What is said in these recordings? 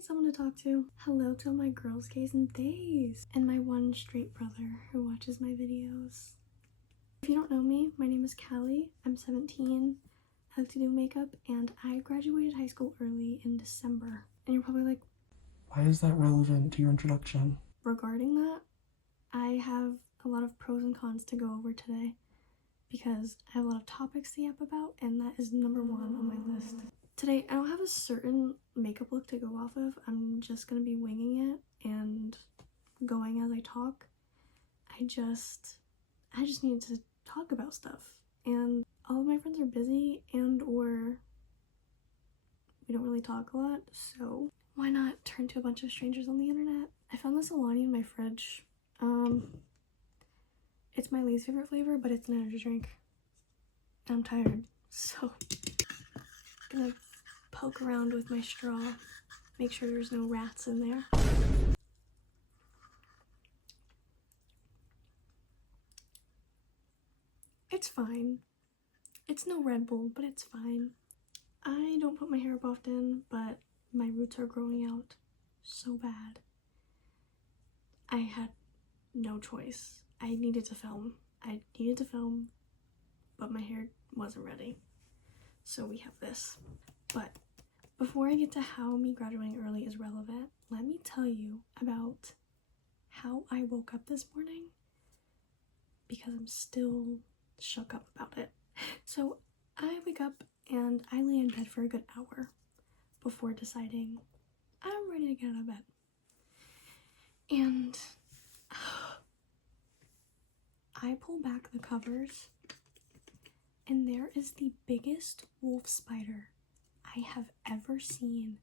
need someone to talk to. Hello to all my girls, gays, and theys, and my one straight brother who watches my videos. If you don't know me, my name is Callie. I'm 17. I like to do makeup, and I graduated high school early in December. And you're probably like, why is that relevant to your introduction? Regarding that, I have a lot of pros and cons to go over today because I have a lot of topics to yap about, and that is number one on my list. Today, I don't have a certain makeup look to go off of. I'm just gonna be winging it and going as I talk. I just needed to talk about stuff, and all of my friends are busy and or we don't really talk a lot, so why not turn to a bunch of strangers on the internet? I found this Alani in my fridge. It's my least favorite flavor, but it's an energy drink. And I'm tired, so I'm gonna poke around with my straw, make sure there's no rats in there. It's fine. It's no Red Bull, but it's fine. I don't put my hair up often, but my roots are growing out so bad. I had no choice. I needed to film, but my hair wasn't ready. So we have this. But before I get to how me graduating early is relevant, let me tell you about how I woke up this morning because I'm still shook up about it. So I wake up and I lay in bed for a good hour before deciding I'm ready to get out of bed. And I pull back the covers and there is the biggest wolf spider I have ever seen,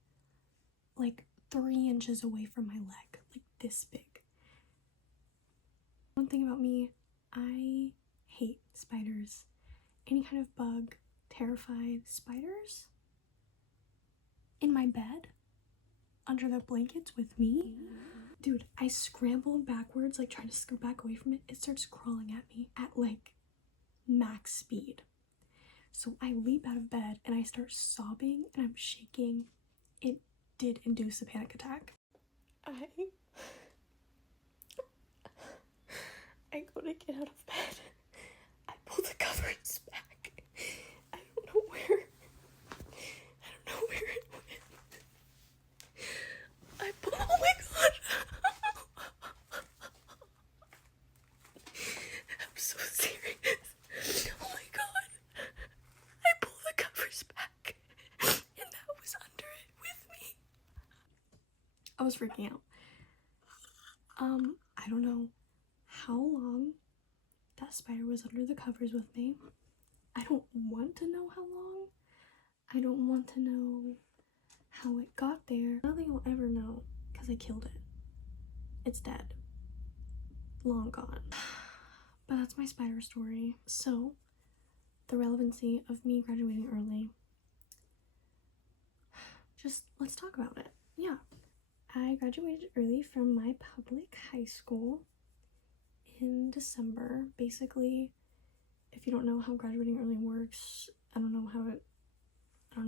like 3 inches away from my leg, like this big. One thing about me, I hate spiders. Any kind of bug, terrified. Spiders in my bed, under the blankets with me? Dude, I scrambled backwards, like trying to scoot back away from it. It starts crawling at me at like max speed. So I leap out of bed and I start sobbing and I'm shaking. It did induce a panic attack. I go to get out of bed. I pull the covers back. I don't know where it went. Oh my god. I'm so serious. Oh my god. I pull the covers back and that was under it with me. I was freaking out. I don't know how long that spider was under the covers with me. I don't want to know how long. I don't want to know how it got there. Nothing will ever know because I killed it. It's dead. Long gone. But that's my spider story. So, the relevancy of me graduating early. Just let's talk about it. Yeah. I graduated early from my public high school in December. Basically, if you don't know how graduating early works, I don't know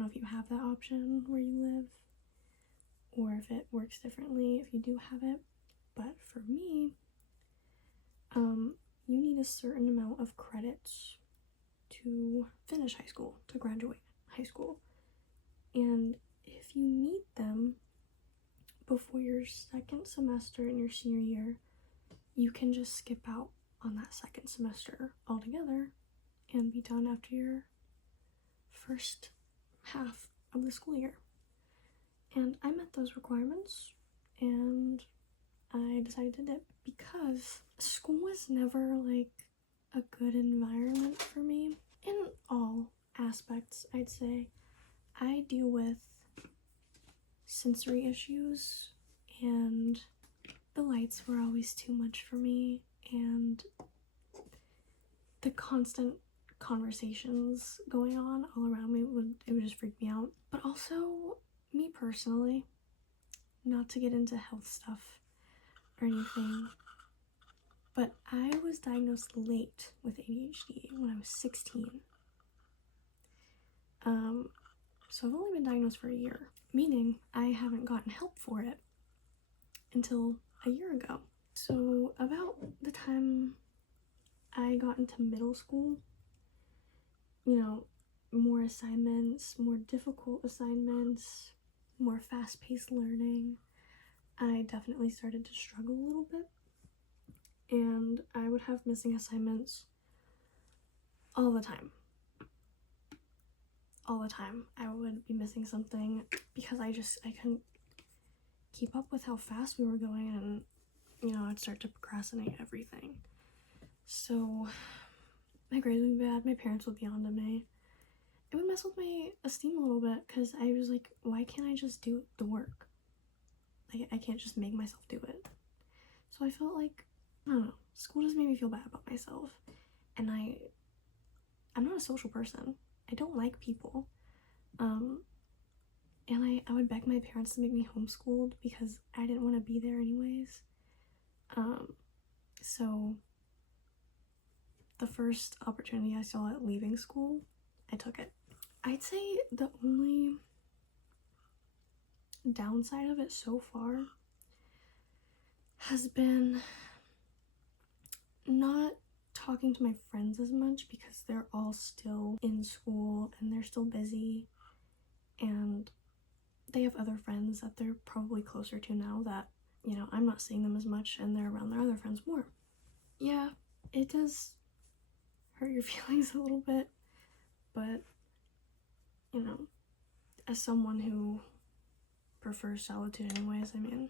if you have that option where you live or if it works differently if you do have it, but for me, you need a certain amount of credits to finish high school, to graduate high school, and if you meet them before your second semester in your senior year, you can just skip out on that second semester altogether and be done after your first half of the school year. And I met those requirements and I decided to dip because school was never like a good environment for me in all aspects. I'd say I deal with sensory issues and the lights were always too much for me, and the constant conversations going on all around me would just freak me out. But also me personally, not to get into health stuff or anything, but I was diagnosed late with ADHD when I was 16. So I've only been diagnosed for a year, meaning I haven't gotten help for it until a year ago. So about the time I got into middle school, you know, more assignments, more difficult assignments, more fast-paced learning, I definitely started to struggle a little bit. And I would have missing assignments all the time. All the time. I would be missing something because I couldn't keep up with how fast we were going, and, you know, I'd start to procrastinate everything. So my grades would be bad, my parents would be on to me. It would mess with my esteem a little bit because I was like, why can't I just do the work? Like, I can't just make myself do it. So I felt like, I don't know, school just made me feel bad about myself. And I'm not a social person. I don't like people. And I would beg my parents to make me homeschooled because I didn't want to be there anyways. So the first opportunity I saw at leaving school, I took it. I'd say the only downside of it so far has been not talking to my friends as much because they're all still in school and they're still busy, and they have other friends that they're probably closer to now that, you know, I'm not seeing them as much and they're around their other friends more. Yeah, it does hurt your feelings a little bit, but, you know, as someone who prefers solitude anyways, I mean,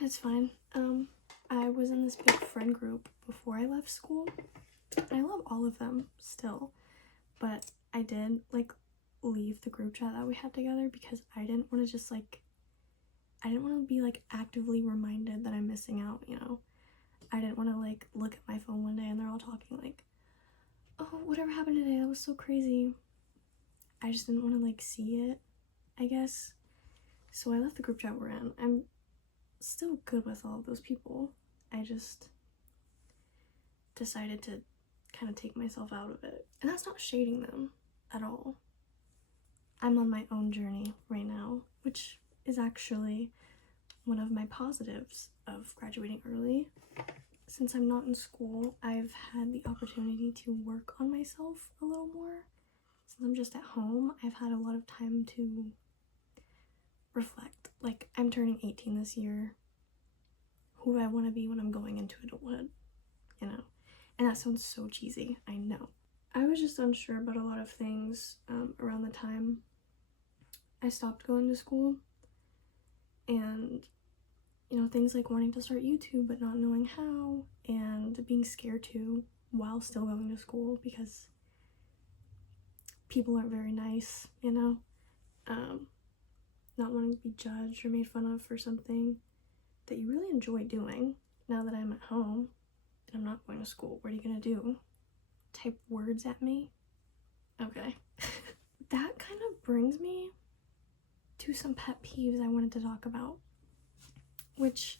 it's fine. I was in this big friend group before I left school. I love all of them still, but I did, like, leave the group chat that we had together because I didn't want to just, like, I didn't want to be, like, actively reminded that I'm missing out, you know? I didn't want to, like, look at my phone one day and they're all talking, like, oh, whatever happened today, that was so crazy. I just didn't want to, like, see it, I guess. So I left the group chat we're in. I'm still good with all of those people. I just decided to kind of take myself out of it. And that's not shading them at all. I'm on my own journey right now, which is actually one of my positives of graduating early. Since I'm not in school, I've had the opportunity to work on myself a little more. Since I'm just at home, I've had a lot of time to reflect. Like, I'm turning 18 this year. Who do I want to be when I'm going into adulthood? You know? And that sounds so cheesy, I know. I was just unsure about a lot of things around the time I stopped going to school. And, you know, things like wanting to start YouTube but not knowing how, and being scared to while still going to school because people aren't very nice, you know? Not wanting to be judged or made fun of for something that you really enjoy doing. Now that I'm at home and I'm not going to school, what are you gonna do? Type words at me? Okay. That kind of brings me to some pet peeves I wanted to talk about, which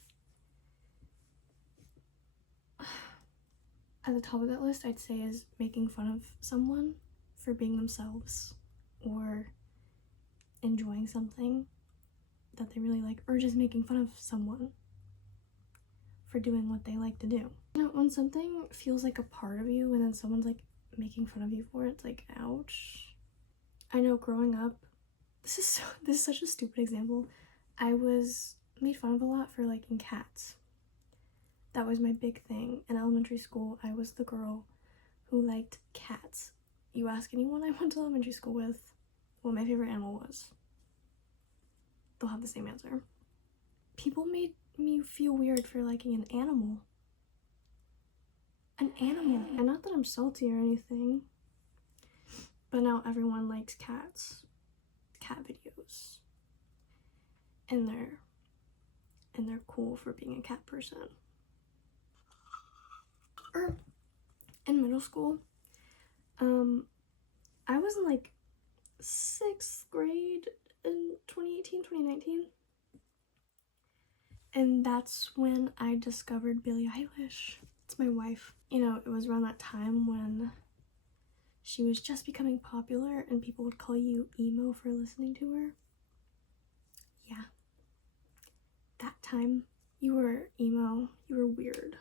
at the top of that list I'd say is making fun of someone for being themselves or enjoying something that they really like, or just making fun of someone for doing what they like to do. You know, when something feels like a part of you and then someone's like making fun of you for it, it's like, ouch. I know growing up, this is such a stupid example. I was made fun of a lot for liking cats. That was my big thing. In elementary school, I was the girl who liked cats. You ask anyone I went to elementary school with what my favorite animal was, they'll have the same answer. People made me feel weird for liking an animal. An animal. And not that I'm salty or anything, but now everyone likes cats. Cat videos. And they're cool for being a cat person. Or in middle school, I was in like 6th grade in 2018, 2019. And that's when I discovered Billie Eilish. It's my wife. You know, it was around that time when she was just becoming popular and people would call you emo for listening to her. Yeah. That time, you were emo, you were weird.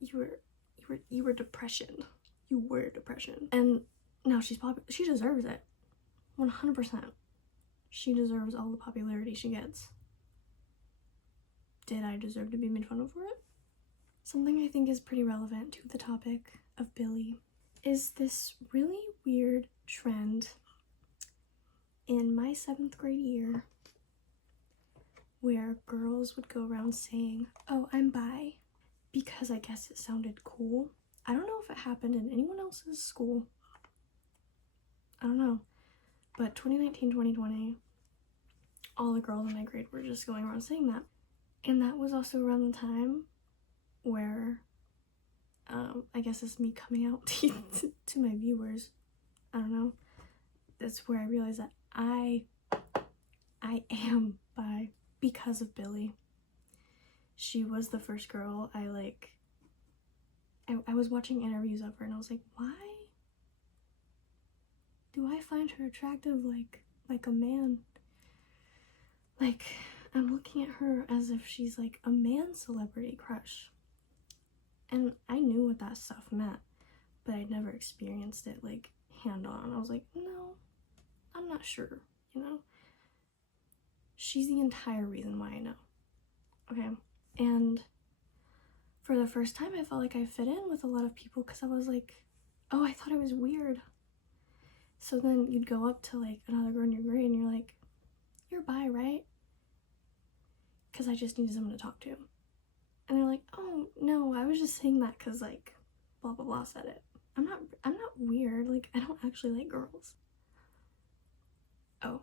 You were depression. You were depression. And now she's popular. She deserves it. 100%. She deserves all the popularity she gets. Did I deserve to be made fun of for it? Something I think is pretty relevant to the topic of Billy is this really weird trend in my 7th grade year where girls would go around saying, "Oh, I'm bi," because I guess it sounded cool. I don't know if it happened in anyone else's school. I don't know. But 2019, 2020, all the girls in my grade were just going around saying that. And that was also around the time where, I guess it's me coming out to my viewers. I don't know. That's where I realized that I am bi because of Billy. She was the first girl I was watching interviews of her and I was like, why do I find her attractive like a man? Like, I'm looking at her as if she's like a man celebrity crush. And I knew what that stuff meant, but I'd never experienced it like hand on. I was like, no, I'm not sure, you know? She's the entire reason why I know. Okay. And for the first time, I felt like I fit in with a lot of people because I was like, oh, I thought it was weird. So then you'd go up to like another girl in your grade and you're like, you're bi, right? Because I just needed someone to talk to. And they're like, oh, no, I was just saying that because like blah, blah, blah said it. I'm not weird. Like, I don't actually like girls. Oh.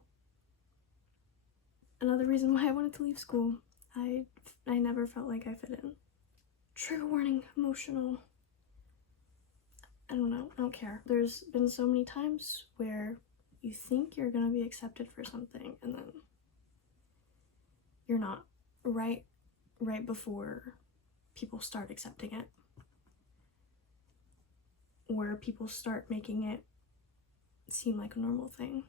Another reason why I wanted to leave school. I never felt like I fit in. Trigger warning, emotional. I don't know, I don't care. There's been so many times where you think you're gonna be accepted for something and then you're not. Right before people start accepting it. Where people start making it seem like a normal thing.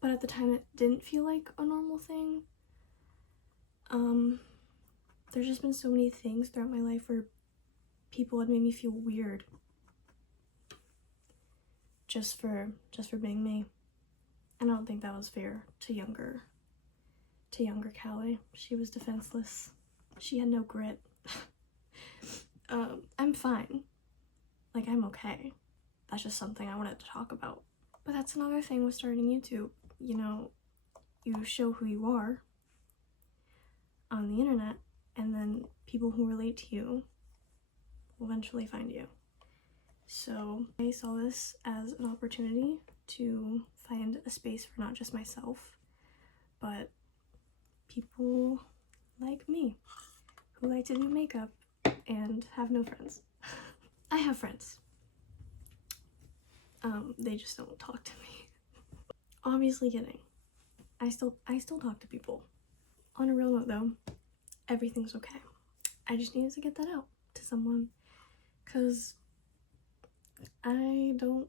But at the time it didn't feel like a normal thing. There's just been so many things throughout my life where people had made me feel weird just for being me. And I don't think that was fair to younger Callie. She was defenseless. She had no grit. I'm fine. Like, I'm okay. That's just something I wanted to talk about. But that's another thing with starting YouTube. You know, you show who you are on the internet, and then people who relate to you will eventually find you. So I saw this as an opportunity to find a space for not just myself, but people like me who like to do makeup and have no friends. I have friends. They just don't talk to me. Obviously kidding. I still talk to people. On a real note though, everything's okay. I just needed to get that out to someone because I don't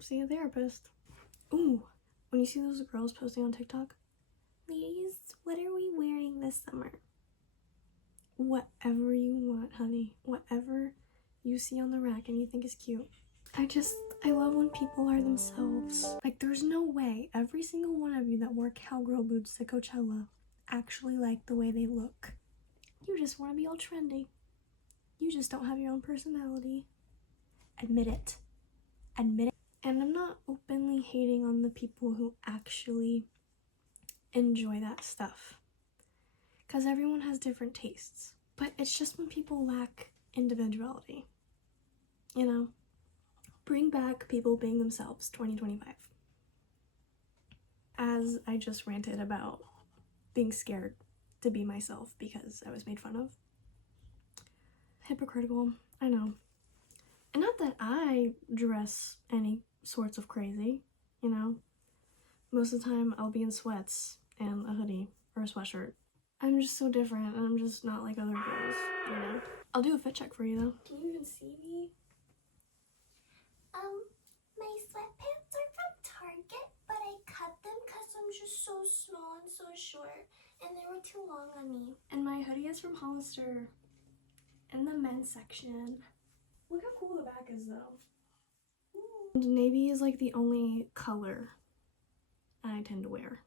see a therapist. Ooh, when you see those girls posting on TikTok, ladies, what are we wearing this summer? Whatever you want, honey. Whatever you see on the rack and you think is cute. I love when people are themselves. Like, there's no way every single one of you that wore cowgirl boots to Coachella actually like the way they look. You just want to be all trendy. You just don't have your own personality. Admit it. Admit it. And I'm not openly hating on the people who actually enjoy that stuff. Because everyone has different tastes. But it's just when people lack individuality. You know? Bring back people being themselves, 2025. As I just ranted about being scared to be myself because I was made fun of. Hypocritical, I know. And not that I dress any sorts of crazy, you know? Most of the time I'll be in sweats and a hoodie or a sweatshirt. I'm just so different and I'm just not like other girls, you know? I'll do a fit check for you though. Can you even see me? My sweatpants are from Target, but I cut them because I'm just so on so short and they were too long on me. And my hoodie is from Hollister in the men's section. Look how cool the back is though. Ooh. And navy is like the only color I tend to wear.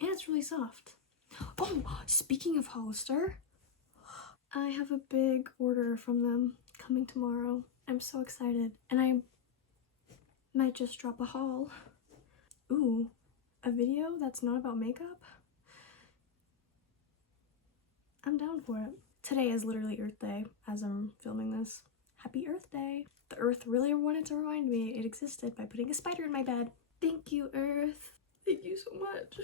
And it's really soft. Oh, speaking of Hollister, I have a big order from them coming tomorrow. I'm so excited. And I might just drop a haul. Ooh, a video that's not about makeup? I'm down for it. Today is literally Earth Day as I'm filming this. Happy Earth Day. The Earth really wanted to remind me it existed by putting a spider in my bed. Thank you, Earth. Thank you so much.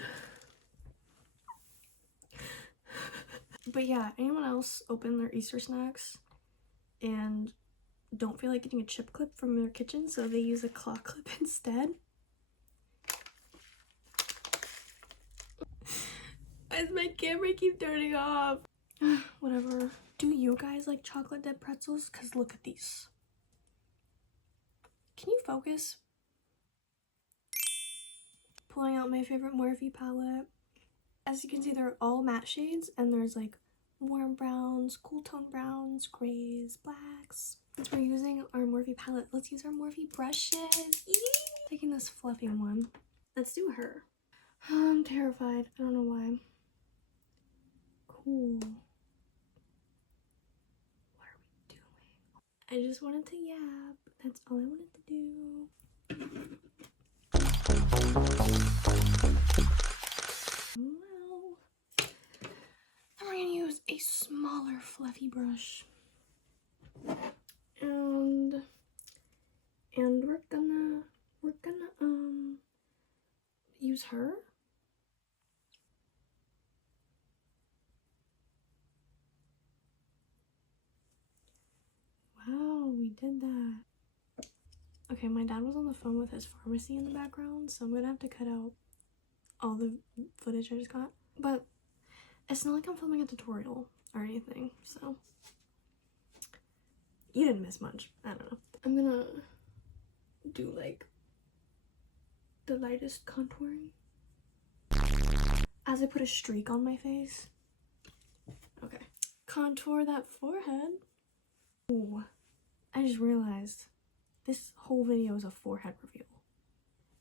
But yeah, anyone else open their Easter snacks and don't feel like getting a chip clip from their kitchen, so they use a claw clip instead? Why does my camera keep turning off? Whatever. Do you guys like chocolate dip pretzels? Because look at these. Can you focus? Pulling out my favorite Morphe palette. As you can see, they're all matte shades, and there's like warm browns, cool tone browns, grays, blacks. Since we're using our Morphe palette, let's use our Morphe brushes. Yee! Taking this fluffy one. Let's do her. I'm terrified. I don't know why. Cool. What are we doing? I just wanted to yap. That's all I wanted to do. Well, then we're gonna use a smaller fluffy brush. And we're gonna use her. Wow, we did that. Okay, my dad was on the phone with his pharmacy in the background, so I'm gonna have to cut out all the footage I just got. But it's not like I'm filming a tutorial or anything, so you didn't miss much. I don't know. I'm gonna do like the lightest contouring as I put a streak on my face. Okay. Contour that forehead. Ooh, I just realized this whole video is a forehead reveal.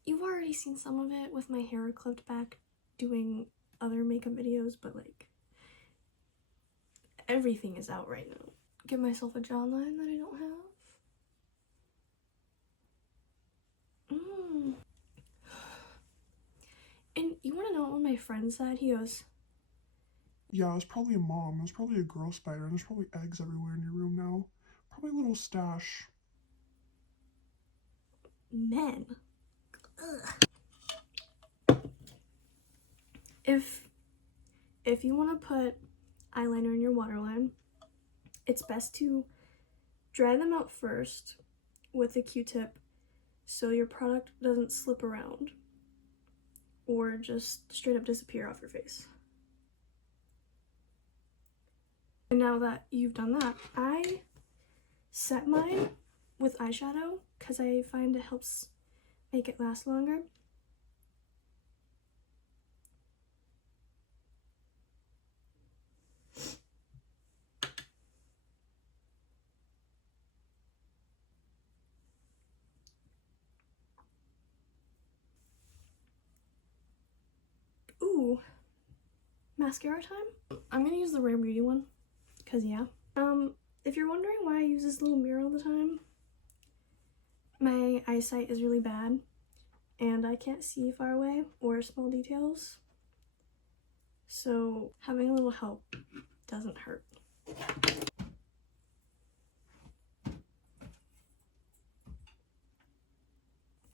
You've already seen some of it with my hair clipped back doing other makeup videos, but like everything is out right now. Give myself a jawline that I don't have. And you want to know what one of my friends said? He goes, Yeah, it was probably a mom. It was probably a girl spider. And there's probably eggs everywhere in your room now. Probably a little stash. men. Ugh. If you want to put eyeliner in your waterline, it's best to dry them out first with a Q-tip so your product doesn't slip around or just straight up disappear off your face. And now that you've done that, I set mine with eyeshadow because I find it helps make it last longer. Ooh, mascara time? I'm gonna use the Rare Beauty one, cause yeah. If you're wondering why I use this little mirror all the time, my eyesight is really bad and I can't see far away or small details, so having a little help doesn't hurt.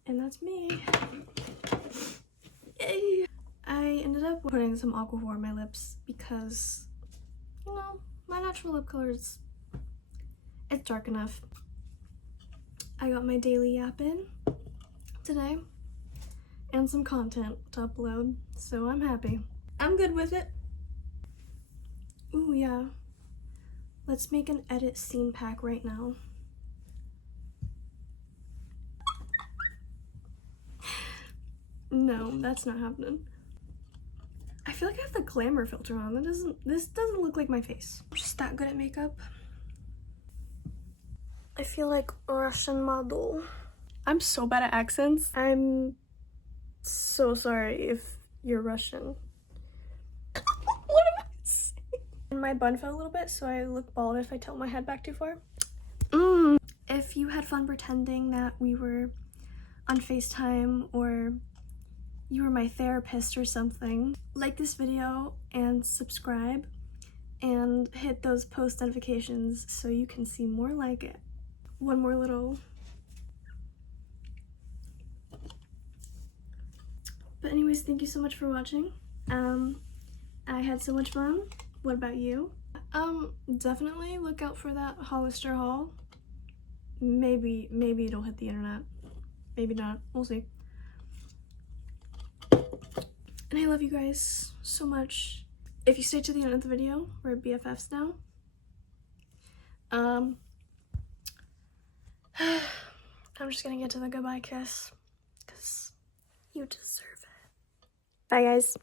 And that's me. Yay! I ended up putting some Aquaphor on my lips because, you know, my natural lip color is, it's dark enough. I got my daily yap in today and some content to upload, so I'm happy. I'm good with it. Ooh, yeah. Let's make an edit scene pack right now. No, that's not happening. I feel like I have the glamour filter on. This doesn't look like my face. I'm just that good at makeup. I feel like a Russian model. I'm so bad at accents. I'm so sorry if you're Russian. What am I saying? My bun fell a little bit, so I look bald if I tilt my head back too far. If you had fun pretending that we were on FaceTime or you were my therapist or something, like this video and subscribe and hit those post notifications so you can see more like it. One more little. But anyways, thank you so much for watching. I had so much fun. What about you? Definitely look out for that Hollister haul. Maybe it'll hit the internet. Maybe not. We'll see. And I love you guys so much. If you stay to the end of the video, we're BFFs now. I'm just gonna get to the goodbye kiss, because you deserve it. Bye, guys.